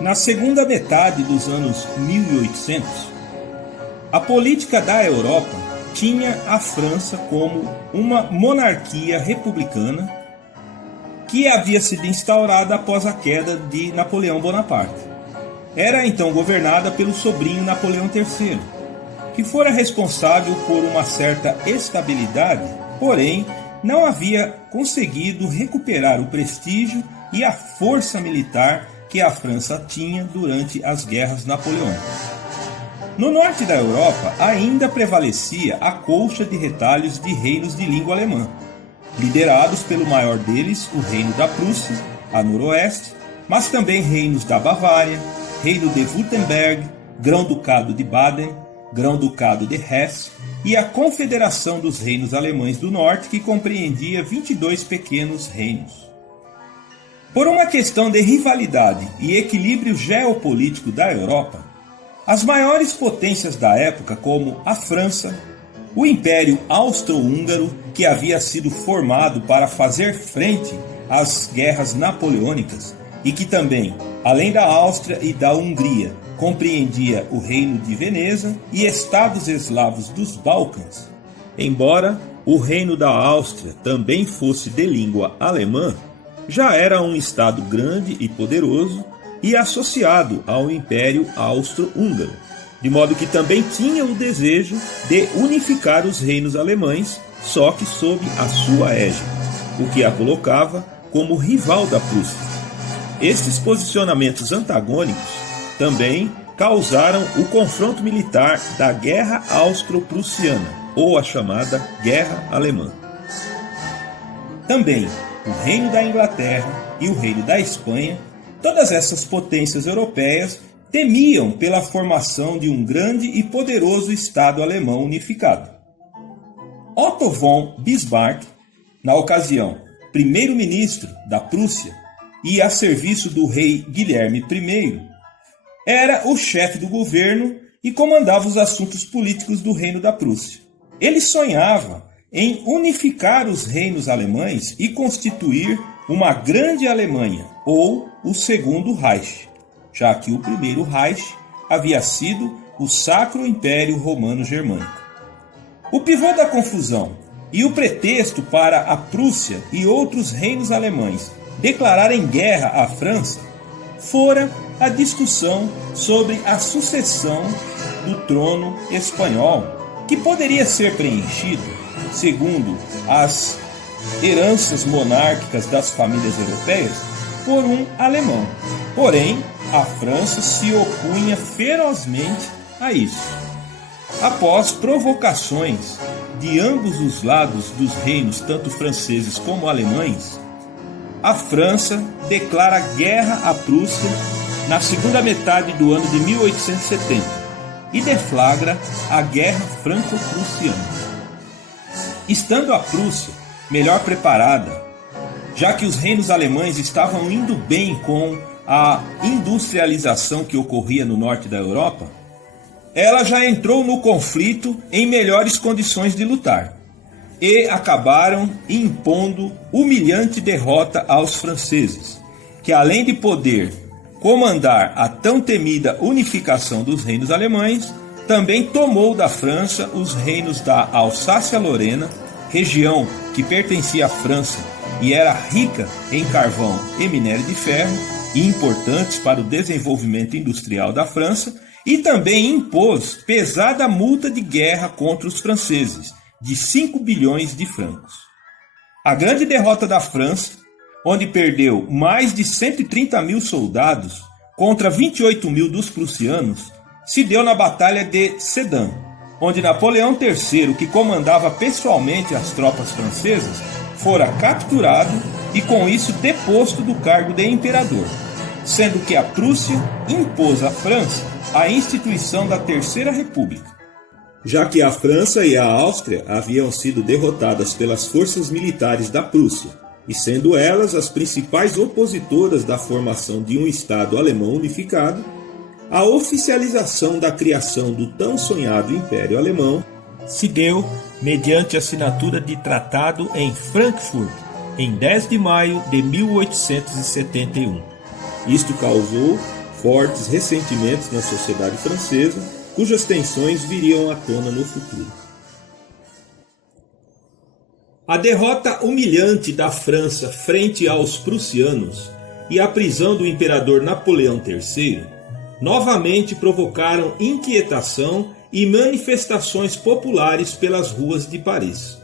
Na segunda metade dos anos 1800, a política da Europa tinha a França como uma monarquia republicana que havia sido instaurada após a queda de Napoleão Bonaparte. Era então governada pelo sobrinho Napoleão III, que fora responsável por uma certa estabilidade, porém não havia conseguido recuperar o prestígio e a força militar que a França tinha durante as guerras napoleônicas. No norte da Europa ainda prevalecia a colcha de retalhos de reinos de língua alemã, liderados pelo maior deles, o Reino da Prússia, a noroeste, mas também reinos da Bavária, Reino de Württemberg, Grão-Ducado de Baden, Grão-Ducado de Hesse e a Confederação dos Reinos Alemães do Norte, que compreendia 22 pequenos reinos. Por uma questão de rivalidade e equilíbrio geopolítico da Europa, as maiores potências da época, como a França, o Império Austro-Húngaro, que havia sido formado para fazer frente às guerras napoleônicas e que também, além da Áustria e da Hungria, compreendia o Reino de Veneza e estados eslavos dos Balcãs. Embora o Reino da Áustria também fosse de língua alemã, já era um estado grande e poderoso e associado ao Império Austro-Húngaro, de modo que também tinha o desejo de unificar os reinos alemães, só que sob a sua égide, o que a colocava como rival da Prússia. Estes posicionamentos antagônicos também causaram o confronto militar da Guerra Austro-Prussiana, ou a chamada Guerra Alemã. Também o Reino da Inglaterra e o Reino da Espanha, todas essas potências europeias temiam pela formação de um grande e poderoso Estado alemão unificado. Otto von Bismarck, na ocasião primeiro-ministro da Prússia e a serviço do rei Guilherme I, era o chefe do governo e comandava os assuntos políticos do Reino da Prússia. Ele sonhava em unificar os reinos alemães e constituir uma grande Alemanha, ou o segundo Reich, já que o primeiro Reich havia sido o Sacro Império Romano Germânico. O pivô da confusão e o pretexto para a Prússia e outros reinos alemães declararem guerra à França fora a discussão sobre a sucessão do trono espanhol, que poderia ser preenchido, segundo as heranças monárquicas das famílias europeias, por um alemão. Porém, a França se opunha ferozmente a isso. Após provocações de ambos os lados dos reinos, tanto franceses como alemães, a França declara guerra à Prússia na segunda metade do ano de 1870 e deflagra a Guerra Franco-Prussiana. Estando a Prússia melhor preparada, já que os reinos alemães estavam indo bem com a industrialização que ocorria no norte da Europa, ela já entrou no conflito em melhores condições de lutar e acabaram impondo humilhante derrota aos franceses, que além de poder comandar a tão temida unificação dos reinos alemães, também tomou da França os reinos da Alsácia-Lorena, região que pertencia à França e era rica em carvão e minério de ferro, e importantes para o desenvolvimento industrial da França, e também impôs pesada multa de guerra contra os franceses, de 5 bilhões de francos. A grande derrota da França, onde perdeu mais de 130 mil soldados contra 28 mil dos prussianos, se deu na Batalha de Sedan, onde Napoleão III, que comandava pessoalmente as tropas francesas, fora capturado e com isso deposto do cargo de imperador, sendo que a Prússia impôs à França a instituição da Terceira República. Já que a França e a Áustria haviam sido derrotadas pelas forças militares da Prússia, e sendo elas as principais opositoras da formação de um Estado alemão unificado, a oficialização da criação do tão sonhado Império Alemão se deu mediante a assinatura de tratado em Frankfurt, em 10 de maio de 1871. Isto causou fortes ressentimentos na sociedade francesa, cujas tensões viriam à tona no futuro. A derrota humilhante da França frente aos prussianos e a prisão do imperador Napoleão III novamente provocaram inquietação e manifestações populares pelas ruas de Paris.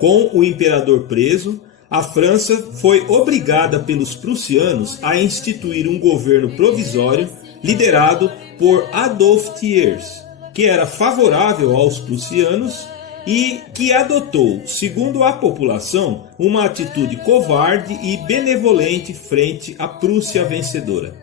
Com o imperador preso, a França foi obrigada pelos prussianos a instituir um governo provisório liderado por Adolphe Thiers, que era favorável aos prussianos e que adotou, segundo a população, uma atitude covarde e benevolente frente à Prússia vencedora.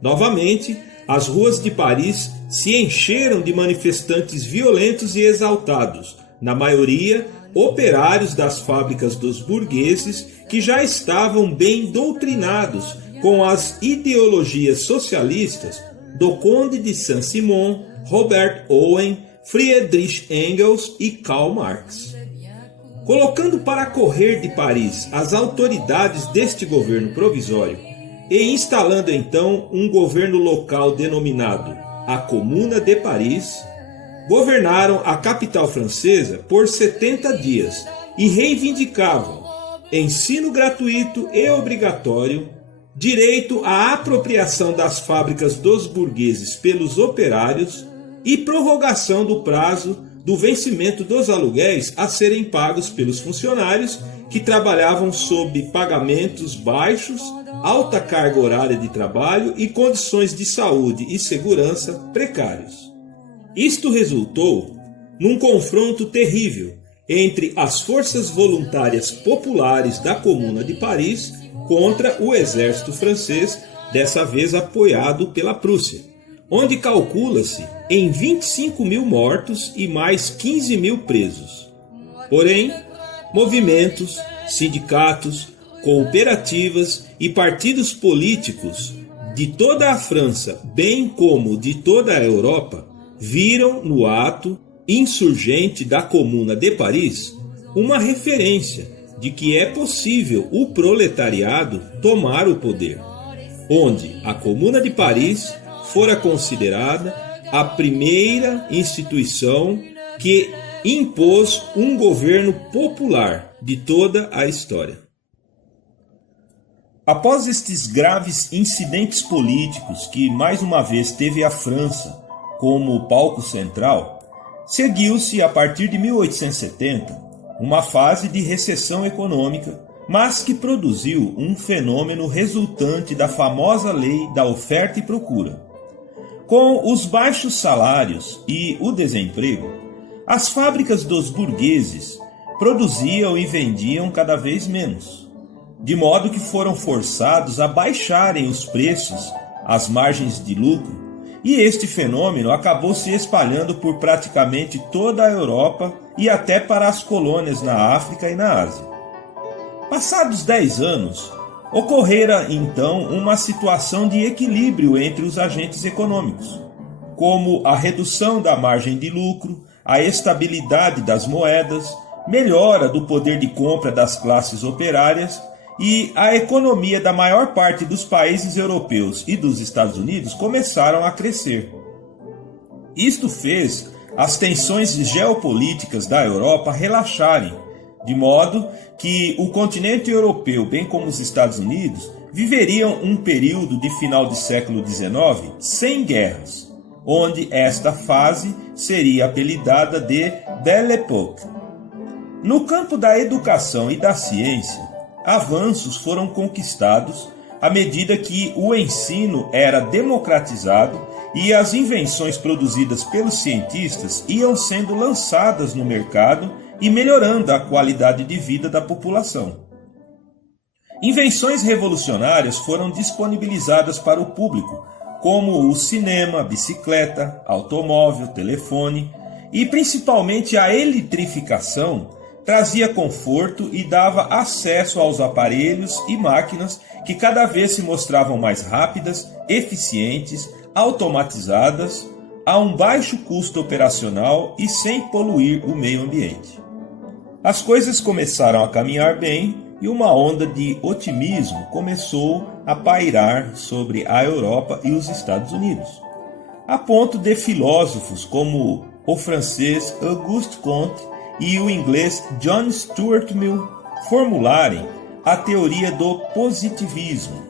Novamente, as ruas de Paris se encheram de manifestantes violentos e exaltados, na maioria operários das fábricas dos burgueses que já estavam bem doutrinados com as ideologias socialistas do Conde de Saint-Simon, Robert Owen, Friedrich Engels e Karl Marx. Colocando para correr de Paris as autoridades deste governo provisório e instalando então um governo local denominado a Comuna de Paris, governaram a capital francesa por 70 dias e reivindicavam ensino gratuito e obrigatório, direito à apropriação das fábricas dos burgueses pelos operários e prorrogação do prazo do vencimento dos aluguéis a serem pagos pelos funcionários que trabalhavam sob pagamentos baixos, alta carga horária de trabalho e condições de saúde e segurança precários. Isto resultou num confronto terrível entre as forças voluntárias populares da Comuna de Paris contra o exército francês, dessa vez apoiado pela Prússia, onde calcula-se em 25 mil mortos e mais 15 mil presos. Porém, movimentos, sindicatos, cooperativas e partidos políticos de toda a França, bem como de toda a Europa, viram no ato insurgente da Comuna de Paris uma referência de que é possível o proletariado tomar o poder, onde a Comuna de Paris fora considerada a primeira instituição que impôs um governo popular de toda a história. Após estes graves incidentes políticos que mais uma vez teve a França como palco central, seguiu-se a partir de 1870 uma fase de recessão econômica, mas que produziu um fenômeno resultante da famosa lei da oferta e procura. Com os baixos salários e o desemprego, as fábricas dos burgueses produziam e vendiam cada vez menos, de modo que foram forçados a baixarem os preços, as margens de lucro, e este fenômeno acabou se espalhando por praticamente toda a Europa e até para as colônias na África e na Ásia. Passados 10 anos, ocorrera então uma situação de equilíbrio entre os agentes econômicos, como a redução da margem de lucro, a estabilidade das moedas, melhora do poder de compra das classes operárias e a economia da maior parte dos países europeus e dos Estados Unidos começaram a crescer. Isto fez as tensões geopolíticas da Europa relaxarem, de modo que o continente europeu, bem como os Estados Unidos, viveriam um período de final do século XIX sem guerras, onde esta fase seria apelidada de Belle Époque. No campo da educação e da ciência, avanços foram conquistados à medida que o ensino era democratizado e as invenções produzidas pelos cientistas iam sendo lançadas no mercado e melhorando a qualidade de vida da população. Invenções revolucionárias foram disponibilizadas para o público, como o cinema, a bicicleta, automóvel, telefone e principalmente a eletrificação trazia conforto e dava acesso aos aparelhos e máquinas que cada vez se mostravam mais rápidas, eficientes, automatizadas, a um baixo custo operacional e sem poluir o meio ambiente. As coisas começaram a caminhar bem e uma onda de otimismo começou a pairar sobre a Europa e os Estados Unidos, a ponto de filósofos como o francês Auguste Comte e o inglês John Stuart Mill formularem a teoria do positivismo,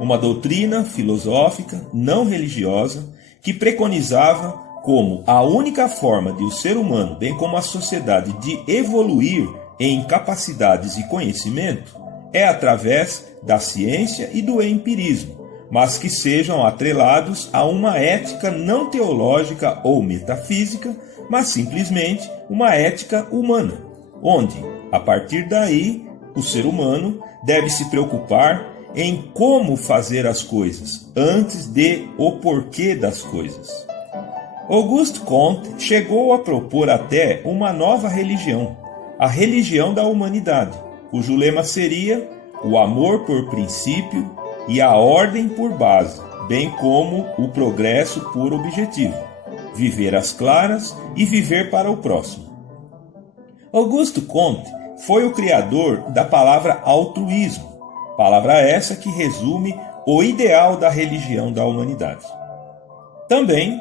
uma doutrina filosófica não religiosa que preconizava como a única forma de o ser humano, bem como a sociedade, de evoluir em capacidades e conhecimento é através da ciência e do empirismo, mas que sejam atrelados a uma ética não teológica ou metafísica, mas simplesmente uma ética humana, onde, a partir daí, o ser humano deve se preocupar em como fazer as coisas, antes de o porquê das coisas. Auguste Comte chegou a propor até uma nova religião, a religião da humanidade, cujo lema seria o amor por princípio e a ordem por base, bem como o progresso por objetivo, viver às claras e viver para o próximo. Auguste Comte foi o criador da palavra altruísmo, palavra essa que resume o ideal da religião da humanidade. Também,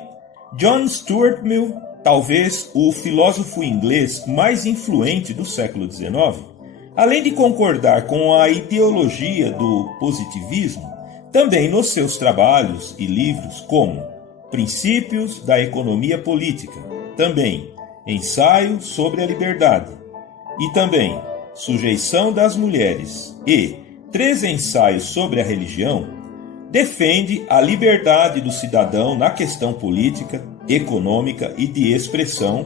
John Stuart Mill, talvez o filósofo inglês mais influente do século XIX, além de concordar com a ideologia do positivismo, também nos seus trabalhos e livros como Princípios da Economia Política, também Ensaio sobre a Liberdade, e também Sujeição das Mulheres e 3 ensaios sobre a religião, defende a liberdade do cidadão na questão política, econômica e de expressão,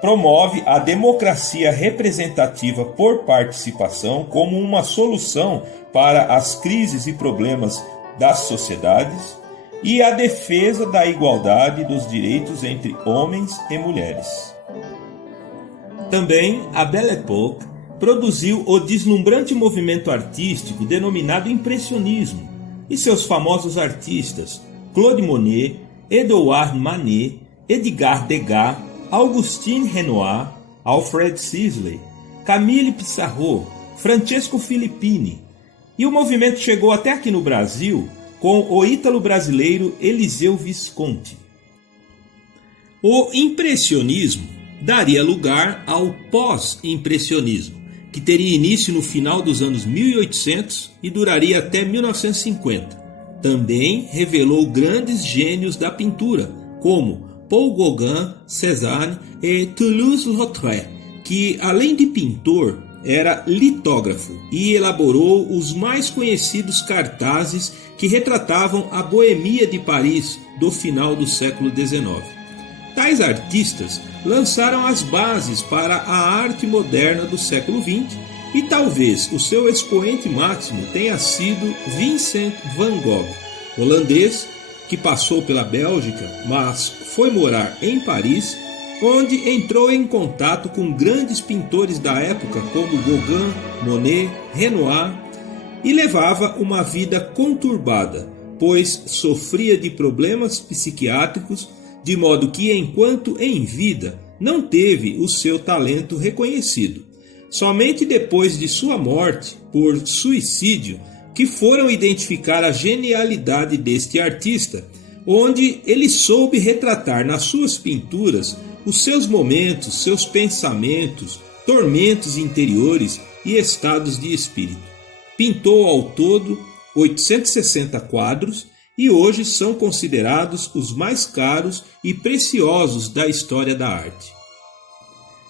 promove a democracia representativa por participação como uma solução para as crises e problemas das sociedades e a defesa da igualdade dos direitos entre homens e mulheres. Também a Belle Époque produziu o deslumbrante movimento artístico denominado impressionismo, e seus famosos artistas Claude Monet, Edouard Manet, Edgar Degas, Augustin Renoir, Alfred Sisley, Camille Pissarro, Francesco Filippini, e o movimento chegou até aqui no Brasil com o ítalo-brasileiro Eliseu Visconti. O impressionismo daria lugar ao pós-impressionismo, que teria início no final dos anos 1800 e duraria até 1950. Também revelou grandes gênios da pintura, como Paul Gauguin, Cézanne e Toulouse-Lautrec, que, além de pintor, era litógrafo e elaborou os mais conhecidos cartazes que retratavam a boemia de Paris do final do século XIX. Tais artistas lançaram as bases para a arte moderna do século XX e talvez o seu expoente máximo tenha sido Vincent van Gogh, holandês que passou pela Bélgica, mas foi morar em Paris, onde entrou em contato com grandes pintores da época como Gauguin, Monet, Renoir, e levava uma vida conturbada, pois sofria de problemas psiquiátricos, de modo que, enquanto em vida, não teve o seu talento reconhecido. Somente depois de sua morte, por suicídio, que foram identificar a genialidade deste artista, onde ele soube retratar nas suas pinturas os seus momentos, seus pensamentos, tormentos interiores e estados de espírito. Pintou ao todo 860 quadros e hoje são considerados os mais caros e preciosos da história da arte.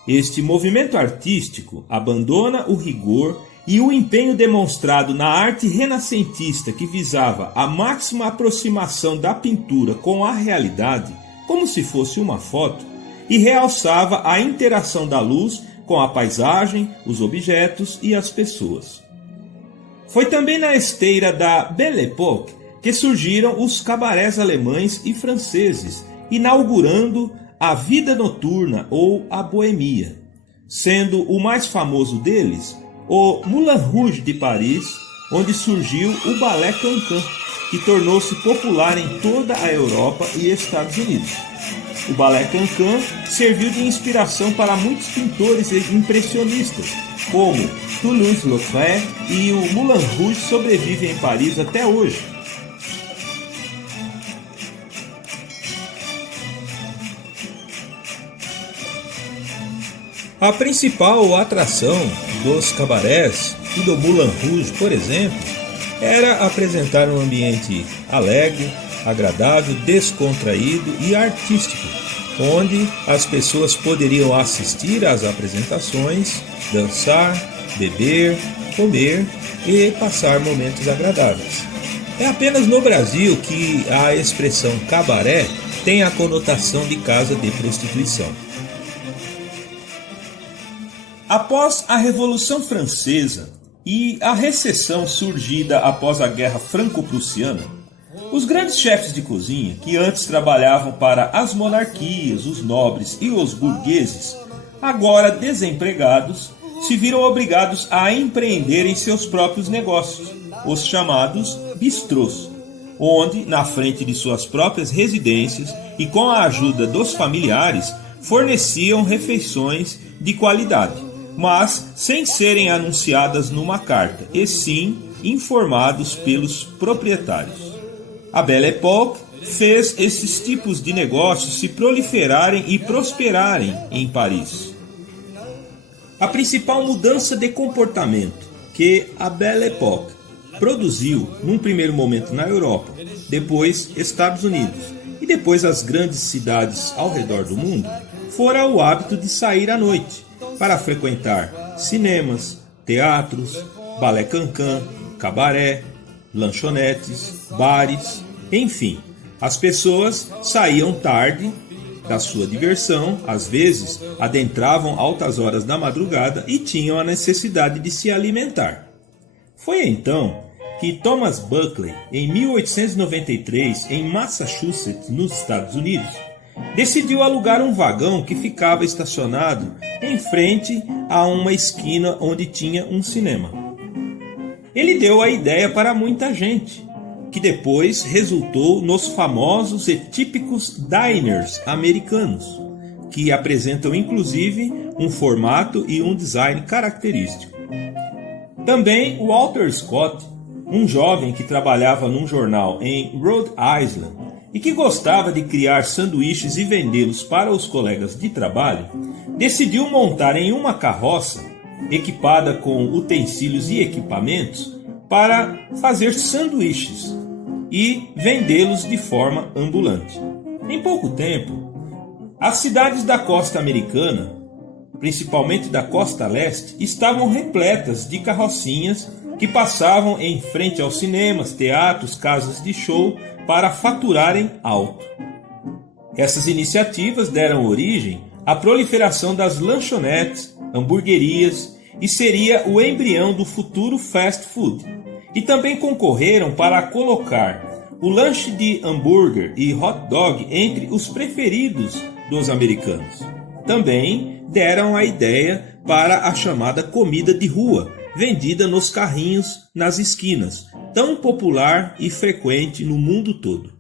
Este movimento artístico abandona o rigor e o empenho demonstrado na arte renascentista que visava a máxima aproximação da pintura com a realidade, como se fosse uma foto, e realçava a interação da luz com a paisagem, os objetos e as pessoas. Foi também na esteira da Belle Époque que surgiram os cabarés alemães e franceses, inaugurando a vida noturna ou a boemia, sendo o mais famoso deles o Moulin Rouge de Paris, onde surgiu o Ballet Cancan, que tornou-se popular em toda a Europa e Estados Unidos. O balé Cancan serviu de inspiração para muitos pintores impressionistas, como Toulouse-Lautrec, e o Moulin Rouge sobrevive em Paris até hoje. A principal atração dos cabarés e do Moulin Rouge, por exemplo, era apresentar um ambiente alegre, agradável, descontraído e artístico, onde as pessoas poderiam assistir às apresentações, dançar, beber, comer e passar momentos agradáveis. É apenas no Brasil que a expressão cabaré tem a conotação de casa de prostituição. Após a Revolução Francesa e a recessão surgida após a Guerra Franco-Prussiana, os grandes chefes de cozinha, que antes trabalhavam para as monarquias, os nobres e os burgueses, agora desempregados, se viram obrigados a empreenderem seus próprios negócios, os chamados bistrôs, onde, na frente de suas próprias residências e com a ajuda dos familiares, forneciam refeições de qualidade, mas sem serem anunciadas numa carta, e sim informados pelos proprietários. A Belle Époque fez esses tipos de negócios se proliferarem e prosperarem em Paris. A principal mudança de comportamento que a Belle Époque produziu num primeiro momento na Europa, depois Estados Unidos e depois as grandes cidades ao redor do mundo, fora o hábito de sair à noite para frequentar cinemas, teatros, balé cancan, cabaré, lanchonetes, bares, enfim. As pessoas saíam tarde da sua diversão, às vezes adentravam altas horas da madrugada e tinham a necessidade de se alimentar. Foi então que Thomas Buckley, em 1893, em Massachusetts, nos Estados Unidos, decidiu alugar um vagão que ficava estacionado em frente a uma esquina onde tinha um cinema. Ele deu a ideia para muita gente, que depois resultou nos famosos e típicos diners americanos, que apresentam inclusive um formato e um design característico. Também Walter Scott, um jovem que trabalhava num jornal em Rhode Island e que gostava de criar sanduíches e vendê-los para os colegas de trabalho, decidiu montar em uma carroça, equipada com utensílios e equipamentos, para fazer sanduíches e vendê-los de forma ambulante. Em pouco tempo, as cidades da costa americana, principalmente da costa leste, estavam repletas de carrocinhas que passavam em frente aos cinemas, teatros, casas de show para faturarem alto. Essas iniciativas deram origem à proliferação das lanchonetes, hamburguerias e seria o embrião do futuro fast food. E também concorreram para colocar o lanche de hambúrguer e hot dog entre os preferidos dos americanos. Também deram a ideia para a chamada comida de rua, vendida nos carrinhos nas esquinas, tão popular e frequente no mundo todo.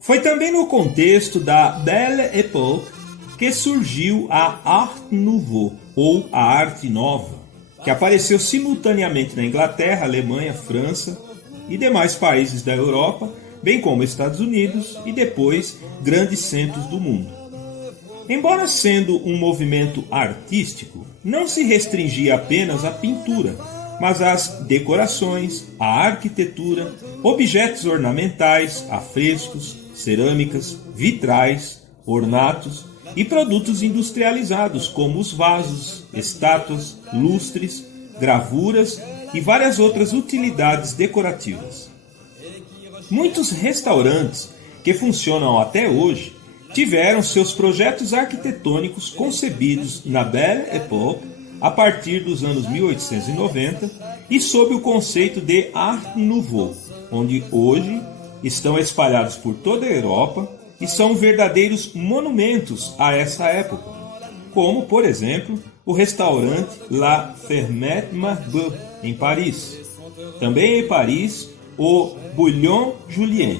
Foi também no contexto da Belle Époque que surgiu a Art Nouveau, ou a Arte Nova, que apareceu simultaneamente na Inglaterra, Alemanha, França e demais países da Europa, bem como Estados Unidos e depois grandes centros do mundo. Embora sendo um movimento artístico, não se restringia apenas à pintura, mas às decorações, à arquitetura, objetos ornamentais, afrescos, cerâmicas, vitrais, ornatos e produtos industrializados como os vasos, estátuas, lustres, gravuras e várias outras utilidades decorativas. Muitos restaurantes que funcionam até hoje tiveram seus projetos arquitetônicos concebidos na Belle Époque a partir dos anos 1890 e sob o conceito de Art Nouveau, onde hoje estão espalhados por toda a Europa e são verdadeiros monumentos a essa época, como, por exemplo, o restaurante La Fermette Marbeau, em Paris. Também em Paris, o Bouillon Julien,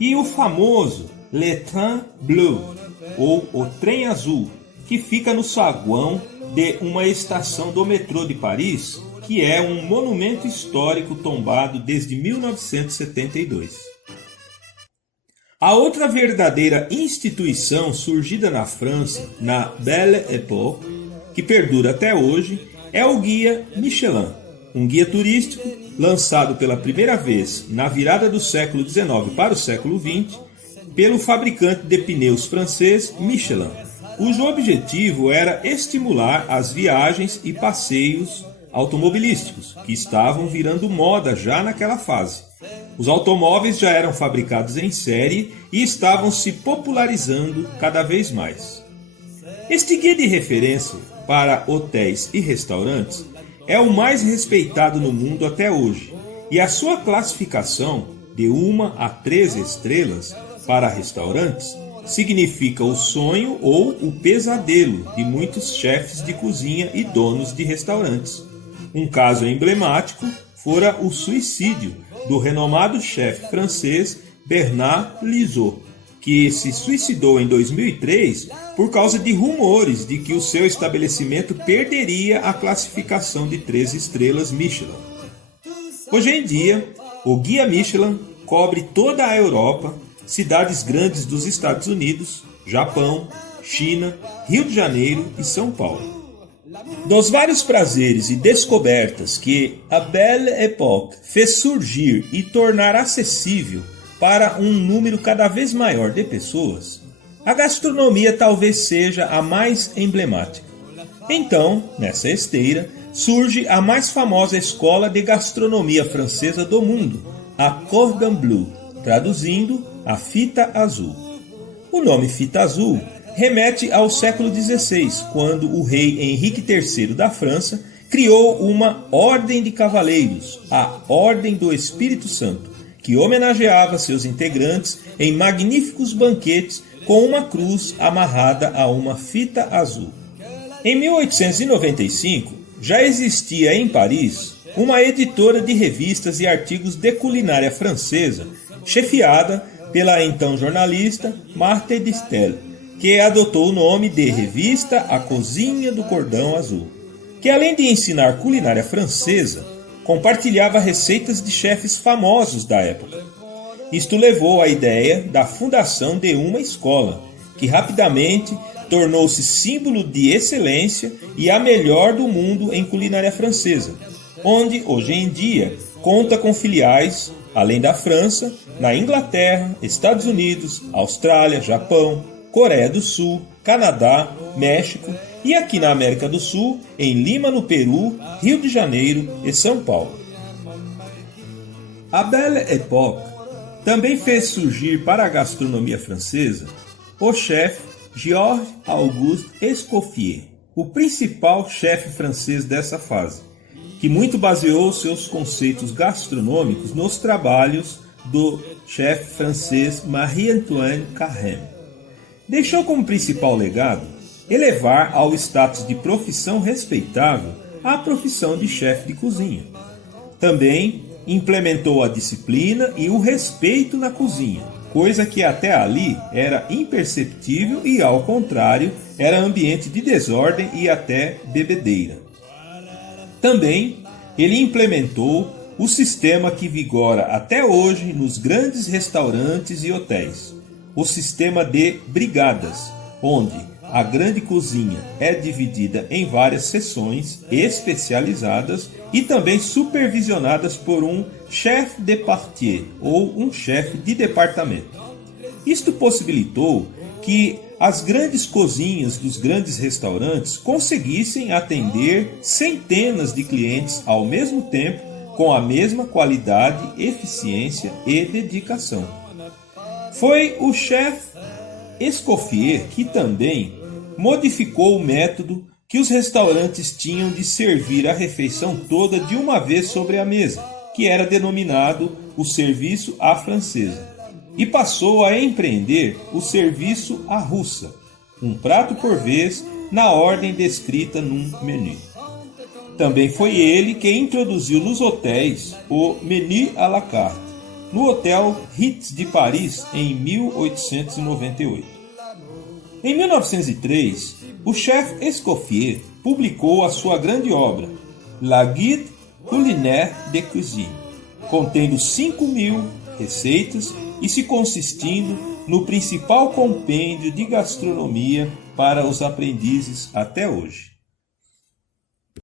e o famoso Le Train Bleu, ou o Trem Azul, que fica no saguão de uma estação do metrô de Paris, que é um monumento histórico tombado desde 1972. A outra verdadeira instituição surgida na França, na Belle Époque, que perdura até hoje, é o Guia Michelin, um guia turístico lançado pela primeira vez na virada do século XIX para o século XX pelo fabricante de pneus francês Michelin, cujo objetivo era estimular as viagens e passeios automobilísticos, que estavam virando moda já naquela fase. Os automóveis já eram fabricados em série e estavam se popularizando cada vez mais. Este guia de referência para hotéis e restaurantes é o mais respeitado no mundo até hoje, e a sua classificação de 1 a 3 estrelas para restaurantes significa o sonho ou o pesadelo de muitos chefes de cozinha e donos de restaurantes. Um caso emblemático fora o suicídio do renomado chefe francês Bernard Lizotte, que se suicidou em 2003 por causa de rumores de que o seu estabelecimento perderia a classificação de 3 estrelas Michelin. Hoje em dia, o Guia Michelin cobre toda a Europa, cidades grandes dos Estados Unidos, Japão, China, Rio de Janeiro e São Paulo. Dos vários prazeres e descobertas que a Belle Époque fez surgir e tornar acessível para um número cada vez maior de pessoas, a gastronomia talvez seja a mais emblemática. Então, nessa esteira, surge a mais famosa escola de gastronomia francesa do mundo, a Cordon Bleu, traduzindo, a Fita Azul. O nome Fita Azul remete ao século XVI, quando o rei Henrique III da França criou uma ordem de cavaleiros, a Ordem do Espírito Santo, que homenageava seus integrantes em magníficos banquetes com uma cruz amarrada a uma fita azul. Em 1895, já existia em Paris uma editora de revistas e artigos de culinária francesa, chefiada pela então jornalista Marthe Distel, que adotou o nome de Revista A Cozinha do Cordão Azul, que além de ensinar culinária francesa, compartilhava receitas de chefes famosos da época. Isto levou à ideia da fundação de uma escola, que rapidamente tornou-se símbolo de excelência e a melhor do mundo em culinária francesa, onde, hoje em dia, conta com filiais, além da França, na Inglaterra, Estados Unidos, Austrália, Japão, Coreia do Sul, Canadá, México e aqui na América do Sul, em Lima, no Peru, Rio de Janeiro e São Paulo. A Belle Époque também fez surgir para a gastronomia francesa o chefe Georges-Auguste Escoffier, o principal chefe francês dessa fase, que muito baseou seus conceitos gastronômicos nos trabalhos do chefe francês Marie-Antoine Carême. Deixou como principal legado elevar ao status de profissão respeitável a profissão de chefe de cozinha. Também implementou a disciplina e o respeito na cozinha, coisa que até ali era imperceptível e, ao contrário, era ambiente de desordem e até bebedeira. Também ele implementou o sistema que vigora até hoje nos grandes restaurantes e hotéis, o sistema de brigadas, onde a grande cozinha é dividida em várias seções especializadas e também supervisionadas por um chef de partie ou um chefe de departamento. Isto possibilitou que as grandes cozinhas dos grandes restaurantes conseguissem atender centenas de clientes ao mesmo tempo com a mesma qualidade, eficiência e dedicação. Foi o chefe Escoffier que também modificou o método que os restaurantes tinham de servir a refeição toda de uma vez sobre a mesa, que era denominado o serviço à francesa, e passou a empreender o serviço à russa, um prato por vez na ordem descrita num menu. Também foi ele que introduziu nos hotéis o menu à la carte, no Hotel Ritz de Paris em 1898. Em 1903, o chefe Escoffier publicou a sua grande obra, La Guide culinaire de cuisine, contendo 5.000 receitas e se consistindo no principal compêndio de gastronomia para os aprendizes até hoje.